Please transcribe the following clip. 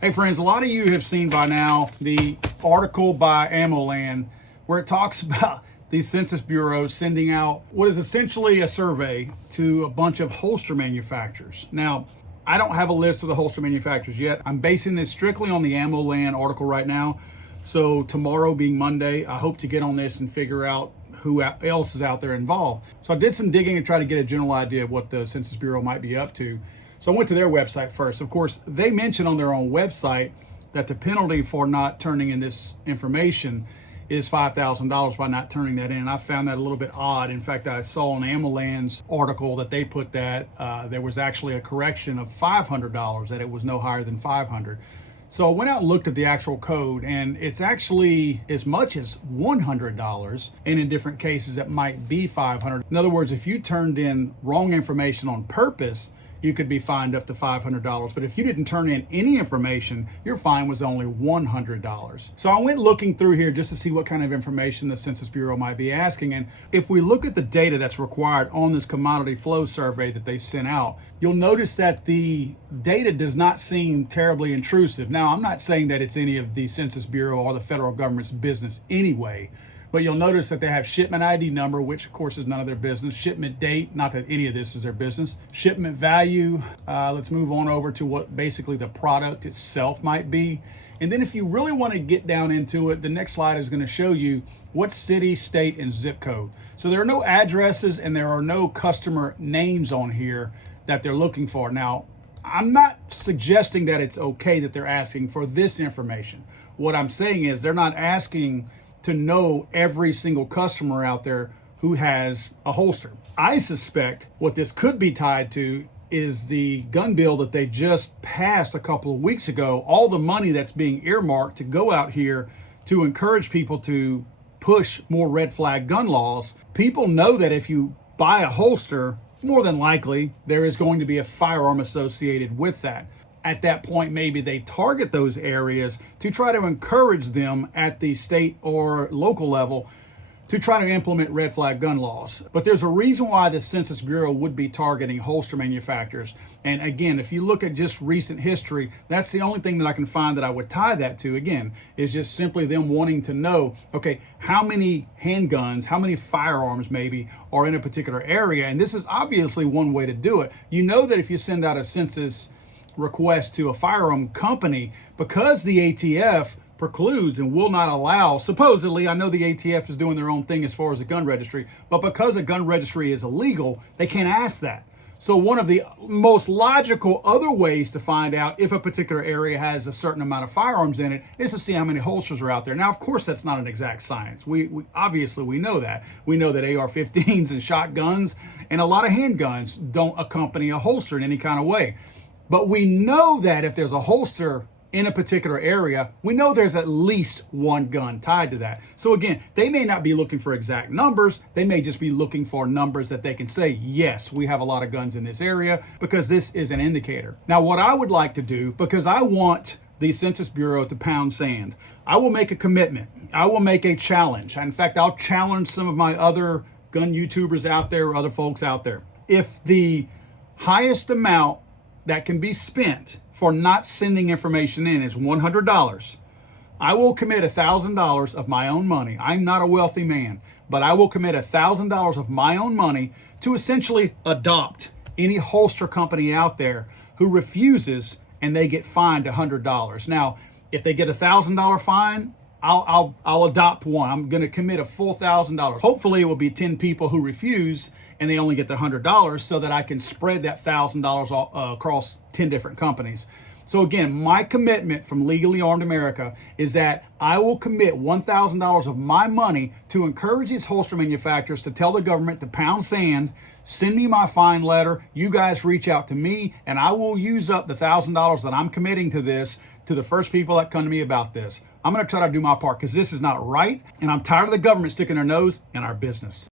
Hey friends, a lot of you have seen by now the article by AmmoLand where it talks about the Census Bureau sending out what is essentially a survey to a bunch of holster manufacturers. Now, I don't have a list of the holster manufacturers yet. I'm basing this strictly on the AmmoLand article right now. So tomorrow being Monday, I hope to get on this and figure out who else is out there involved. So I did some digging and try to get a general idea of what the Census Bureau might be up to. So I went to their website first. Of course, they mention on their own website that the penalty for not turning in this information is $5,000 by not turning that in. I found that a little bit odd. In fact, I saw on AmmoLand's article that they put that there was actually a correction of $500, that it was no higher than $500. So I went out and looked at the actual code, and it's actually as much as $100, and in different cases it might be $500. In other words, if you turned in wrong information on purpose, you could be fined up to $500. But if you didn't turn in any information, your fine was only $100. So I went looking through here just to see what kind of information the Census Bureau might be asking. And if we look at the data that's required on this commodity flow survey that they sent out, you'll notice that the data does not seem terribly intrusive. Now, I'm not saying that it's any of the Census Bureau or the federal government's business anyway, but you'll notice that they have shipment ID number, which of course is none of their business. Shipment date, not that any of this is their business. Shipment value, let's move on over to what basically the product itself might be. And then if you really want to get down into it, the next slide is going to show you what city, state, and zip code. So there are no addresses and there are no customer names on here that they're looking for. Now, I'm not suggesting that it's okay that they're asking for this information. What I'm saying is they're not asking to know every single customer out there who has a holster. I suspect what this could be tied to is the gun bill that they just passed a couple of weeks ago. All the money that's being earmarked to go out here to encourage people to push more red flag gun laws. People know that if you buy a holster, more than likely there is going to be a firearm associated with that. At that point, maybe they target those areas to try to encourage them at the state or local level to try to implement red flag gun laws. But there's a reason why the Census Bureau would be targeting holster manufacturers. And again, if you look at just recent history, that's the only thing that I can find that I would tie that to, again, is just simply them wanting to know, okay, how many handguns, how many firearms maybe are in a particular area. And this is obviously one way to do it. You know that if you send out a census request to a firearm company, because the ATF precludes and will not allow, supposedly, I know the ATF is doing their own thing as far as a gun registry, but because a gun registry is illegal, they can't ask that. So one of the most logical other ways to find out if a particular area has a certain amount of firearms in it is to see how many holsters are out there. Now, of course, that's not an exact science. We obviously know that. We know that AR-15s and shotguns and a lot of handguns don't accompany a holster in any kind of way. But we know that if there's a holster in a particular area, we know there's at least one gun tied to that. So again, they may not be looking for exact numbers. They may just be looking for numbers that they can say, yes, we have a lot of guns in this area, because this is an indicator. Now, what I would like to do, because I want the Census Bureau to pound sand, I will make a commitment. I will make a challenge. In fact, I'll challenge some of my other gun YouTubers out there or other folks out there. If the highest amount that can be spent for not sending information in is $100, I will commit $1,000 of my own money. I'm not a wealthy man, but I will commit $1,000 of my own money to essentially adopt any holster company out there who refuses, and they get fined $100. Now, if they get a $1,000 fine, I'll adopt one. I'm going to commit a full $1,000. Hopefully it will be 10 people who refuse and they only get the $100, so that I can spread that $1,000 across 10 different companies. So again, my commitment from Legally Armed America is that I will commit $1,000 of my money to encourage these holster manufacturers to tell the government to pound sand, send me my fine letter, you guys reach out to me, and I will use up the $1,000 that I'm committing to this to the first people that come to me about this. I'm going to try to do my part, because this is not right, and I'm tired of the government sticking their nose in our business.